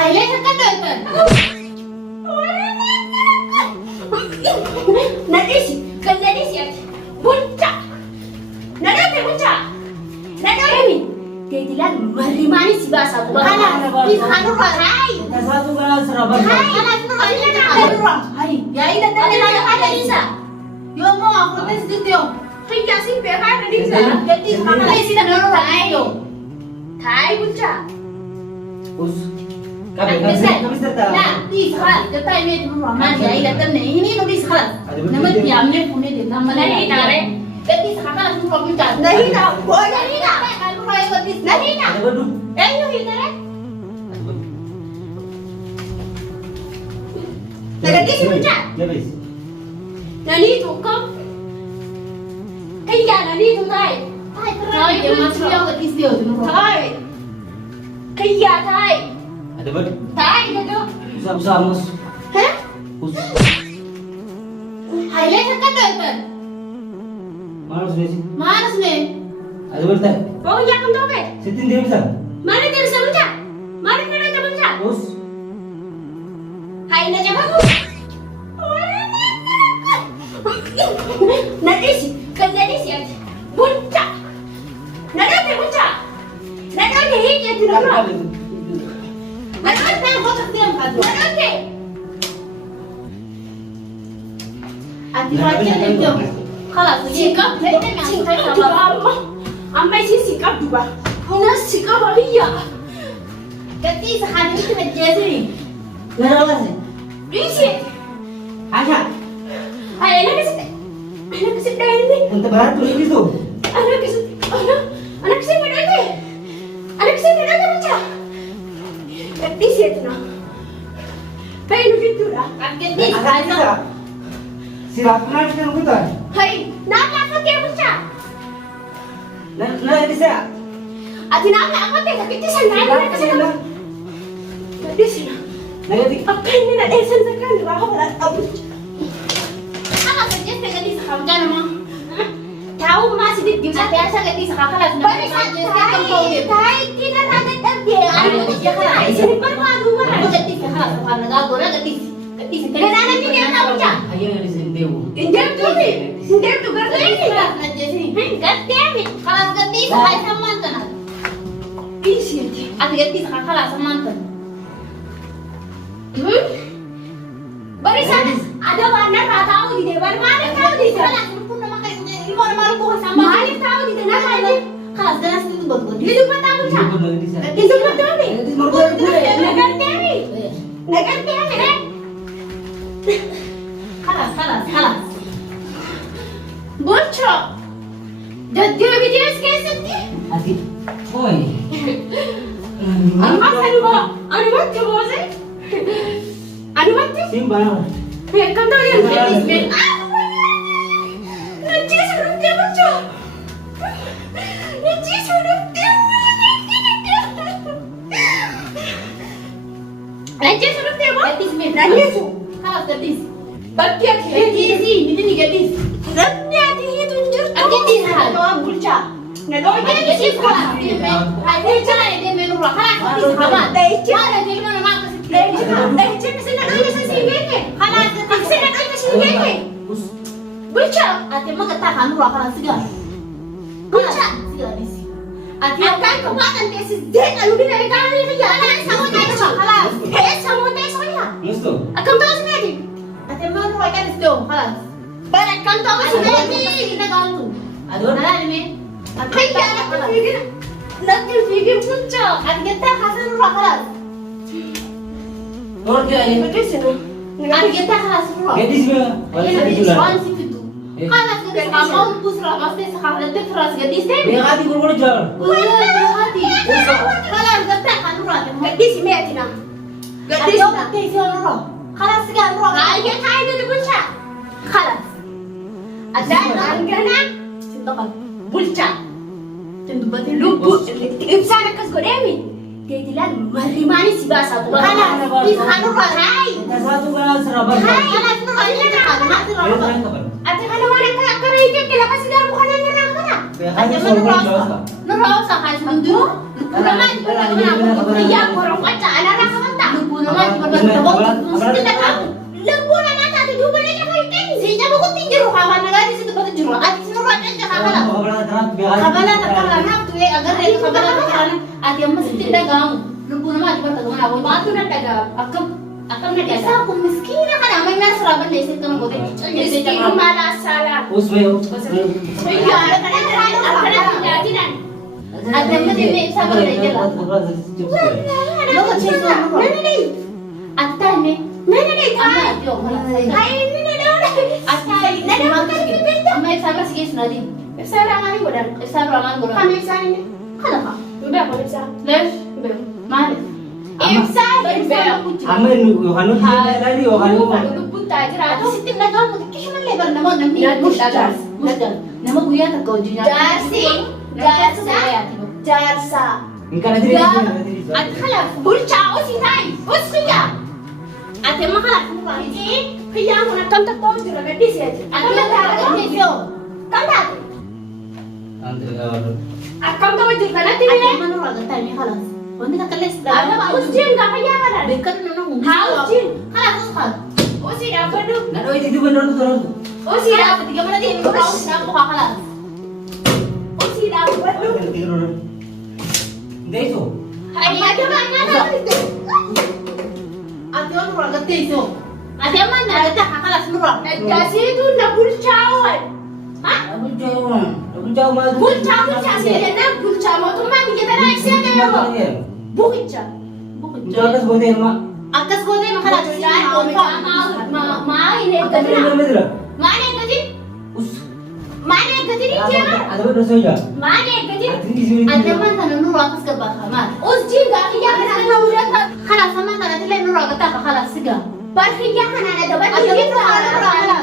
Highlight kan doon. Nadisi, kan nadisi at bunta. Nadate bunta. Nadate. Kailan marimani si basa ko. Kana, ano ba? Hay. Tasatu kana seraban. Hay, kana ano ba? Hay. Yai na kana isa. Yo mo ako tes dito. Kaya si pera na dito. Kati kana isi na lolo tayo. Thai bunta. Us. Kami serta. Nah, di sekarang kita ini rumah ya, datang nih ini nulis sekarang. Nama diamnya punya di nama ini nare. Jadi sekarang langsung rumah kita. Nahi tak, boleh nahi tak. Kalau rumah itu di nahi tak. Ini itu nare. Lagi sih punya. Yes. Nani itu kok? Kayak nani itu tay. Tay dia masuk yang ke sini tu. Tay. Kayak tay. Ada ber. Tay itu. Usah mus. Hah? Us. Highlight kan doon. Mana sudah sih? Mana sih? Ada ber tak? Oh ya kan doon. Sitin dia bisa. Mana dia bisa baca? Mana dia bisa baca? Us. Hai na jangan aku. Nadisi, kan nadisi aja. Bunca. Nadate bunca. Nadate hiji di rumah. Nadate hotak diam kadu. Nadate. Ati raja itu. Kalau sikap, kita yang sama. Ampai sih sikap juga. Hanya sikap dia. Kati sehari itu menjadi. Berapa sih? Risik. Aja. Ay, anak kasi ini. Untuk barat tuh ini tuh. Anak kasi ini. Anak kasi baca. Tapi sih itu nah. Bayi gitu lah. Kaget nih. Ada bisa. Silakan kan kita. Hai, nama apa dia baca? Nah bisa. Ati nama apa dia? Tapi dia sana kasi nama. Tapi sih. Negatif. Apa ini nak esen sekali? Bahawa abu. Apa kerja sekali sekarang kan mah? Tahu masih di gimana biasa kerja sekarang lah. Baru saja sekarang tahu kita ada kerja. Aduh, ya kan. Sini berlalu mana? Kerja sekarang sekarang nggak boleh kerja. Dan anak ini yang tahu cak. Ayo yang di sini dewu. Injak tuh nih. Injak tuh kerja ini lah. Kerja sini. Kerja nih. Kalau kerja sekarang sama mantan. Isi aja. Ada kerja sekarang lah sama mantan. Barisan ada warna tak tahu di depan mana tahu di sana pun nama kayak ini mau nama lu sama mana tahu di sana aja kelas jelas itu bagus itu pun tahu cak itu pun tahu nih negara teri kalas bocor jadi video sketch Adik. Oi. anu coba sih anu mati Simba. kan tahu yang basement nanti sudah dia baca nanti sudah dia basement nanti su kalau gadis bagian gadis ini nih gadis nanti itu tunjuk gadis kalau bulca nggak tahu gadis sekolah ada cara dia menurut kalau gadis sama ada jadi mana mak cek kesana aja sih gini kalau kesana aja sih gini bulca ati mah katakan lu akan segar bulca segar di sini ati akan kemakan dia sih dek alu di dari kami ini jalan sama dia kalau sama dia soalnya Musto. akan tahu sih ati mah lu akan sedang kalau berat kan tahu sih ati kita gantung Aduh. nah ini kayak aku pikir nanti pikir bulca ati kita kasih lu kalau Orang kira ini. Ati kita kasih lu Gadis mah. ini di soal sih itu kalau sudah kamu pusra pasti sekarang itu keras gadis deh Yang hati buru-buru jual. hati kalau kita kan lu gadis ini ati nang gadis gadis lu kalau sekarang lu kayak itu bulca kalau ada anggana sintokan bulca tentu betul lubu ibsana kas godemi kailan marimani si basa ko kana di hanu hai Tasatu kana seraban. hai kana tu kana kana ate kana mana ka kara ike kila kasi dar bukan na kana ate mana nurasa hai mundu nama ya korong kaca ana ra kamanta Lubbuun namaa taate duuba na cafa hin kenni. Seenaa boqotti hin jiru. Haawaan nagaatti si dubbatu jiru. Ati si nurraa dhanca kaabala. Kaabala takka kanaaf tu'ee agarree kaabala takka kana ati amma sitti dhaga'amu. Lubbuu namaa ati barka gamanaa wayii. Maatu na dhaga'amu. Akkam na dhaga'amu. Isaa kun miskiina kana amma inni asirraa balleessee kana godhee calleessee Miskiin dhaga'amu. maala saalaa. Ati amma deemee ibsaa godhee jira. Loka cheesoo nurraa. Ati taa'imee. Ate mahal aku kan ini kaya aku nak tonton tahu juga gadis ya. Aku nak tahu gadis yo. Kau tak? Aku tahu juga nanti ni. Ate mana orang kata ni halas. Wanti tak kelas dah. Ada ujian tak kaya kan? Dekat mana hung. Ujian. Halas uskal. Ujian apa tu? Nak doa itu benar tu orang tu. Ujian apa? Tiga mana dia? Kau nak buka halas. Ujian apa tu? Dah itu. Hai ada mana tu? Ate orang orang kata itu. Ate mana kata halas nurul. Jadi itu nak bulcawan. Jauh malu. Bulca sih nak bulca mau tu mana kita nak siapa yang bulca. Jauh atas boleh mak. Akas ko din makalas. Main eh Apa tadi. yang betul? Main eh tadi. Main eh tadi ni dia. Ada betul saja. Main eh tadi. Ate man sana nurul akas ka ba khamas. Ujian tak kaya kan nak ujian tak. Khalas sama sana tila nurul kata ka khalas siga. Berkaya kan ada dapat ini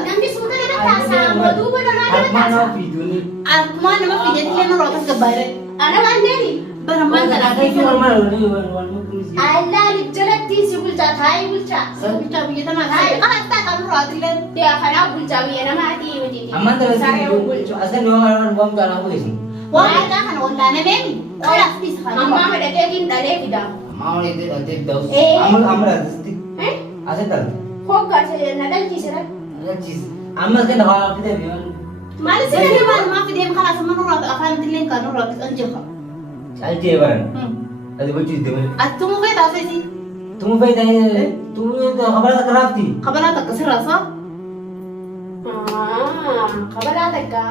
nanti semua kan ada pasang. Waktu mana ada pasang. Kuma na mafide tila nurul akas ka bare. Ada mana ni? Baraman sana Ada itu normal. Allah lihat di bulca thai bulca. Kita begitu mah. Khalas ta ka nurul tila. Dia kena bulca mina mati mati. Aman terus. Saya bulca. Asal dua orang bom jalan aku ini. Wah ka kan online ni. Khalas bis ka. Mama ada kayak dale kita. Mau itu nanti tahu. Eh. Amal ada. Eh? Asal tahu. Kok kasih nadal kisah? Ada cheese. Amal kan hal kita ni. Mana sih? Sila man mafide khalas sama nurul akan tila ka nurul anja ka. Aje baran. Ada baju itu. At tumu kay ta si. तुम भाई तुम तो खबर खराब थी Kabala ta kasira sa. Kabar ada ka?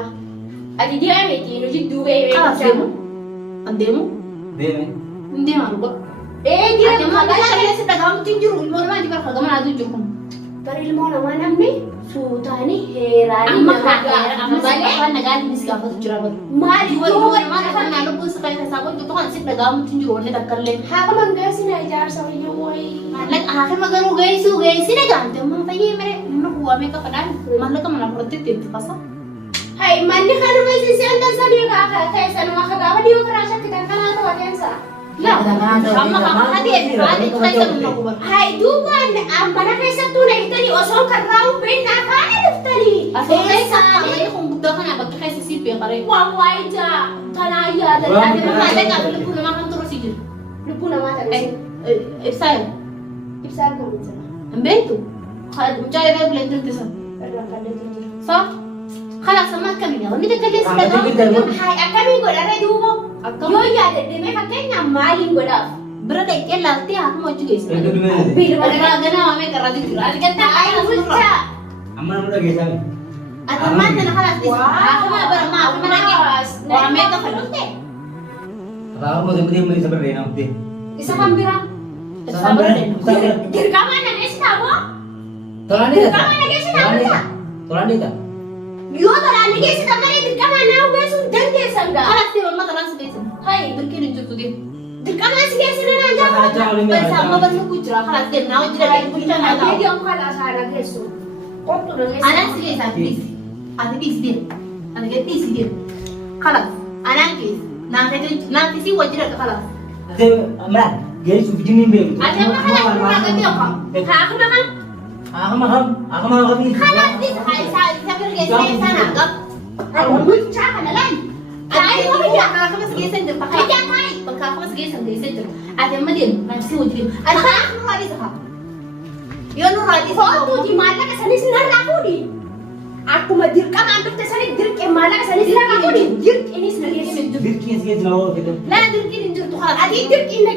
Adi dia ni tino jitu be. Khalas demo. Andemo. दे में Hindi marugo. Dia Ate man kaya kaya sa tagam tinjuru mo naman di ba kagama na dujukum. Baril mo naman namni. Sultani herani Amma na ka maga. amma sa ka nagali miska fa tujura ba. Mali Iwan to mo naman ka na lubu sa kaya sa ko to kan sit tagam tinjuru ne takalle. Haka mangga sinajar sa inyo oy. Like akin magano guys so guys sinagante mo tayo mere no kuwa me ka padan. Mahal ka man protective ka sa. Hai mandi kana may sisiyanda sa niyo ka kaya sa mga kagawa di ko karasya kita kana to atensa. La, amma ka hadi hadi to kaya sa no kuwa. Hai duban ang panakay sa tunay tani o son karraw ben na kana daftali. Ay sa kami kung budda ka na pagka kay sa sipi ka rin. Wawai ja tanaya da Ate mo kaya ka lubu naman kan turo sige. lupu na mata. Ibsay. Ibsar ka minsan. Ambeto. Kaya mchay na blender tisa. So, khalas sama kami na. Hindi ka sa tagam. Hai akami ko dara dubo. Akam Yo ya de me fakenya malin ko da. berada ke lalti aku mau juga sih. itu dulu Bil Ada gana mame karadi jura. Ada kata ay bulsa. aman udah gitu kan Ada mana nak kalas di. Aku mah berma aku mana ke. Mame ka falute. kalau mau dia beli seperti ini nanti Isa kambira. Sambil Dirkaman na es tabo. tolan dia Dirkaman na gesi na ba? tolan dia Yo tara ni gesi na ba dirkaman na ba su dande sanga. Kalas di mama kalas di. Hai Berkini jurtu di. dirkaman si gesi na na ja. Bersama baru kujra kalas di. Nawa jira di kujra na Dia tahu. dia ang kala sara gesu. Kontu na gesi. Anak sih guys, ada di sini. Ada di sini. Kalas. Anak guys. Nanti sih wajib kalas. ada amran jadi sudah ini beli Ada mana kalas kurang ke dia kok. Ha aku makan. aku maham kami Kalas di saya pergi sana kak. Ay bulsa ka na lang. Ay, pagka ka masagay sa dito, pagka ka masagay sa dito, ate mo din, nagsi wajib. Ano ka? Ano ka dito ka? Yoo nurraa dhiise Kootuuti maallaqa sanis narraa fuudhi. Akkuma dirqama an dhufte sanitti dirqee maallaqa sanis narraa fuudhi. Dirqiinis na geessu. Dirqiin si geejjiba waan fedhan. laa dirqiin hin jirtu haa Ati dirqiin na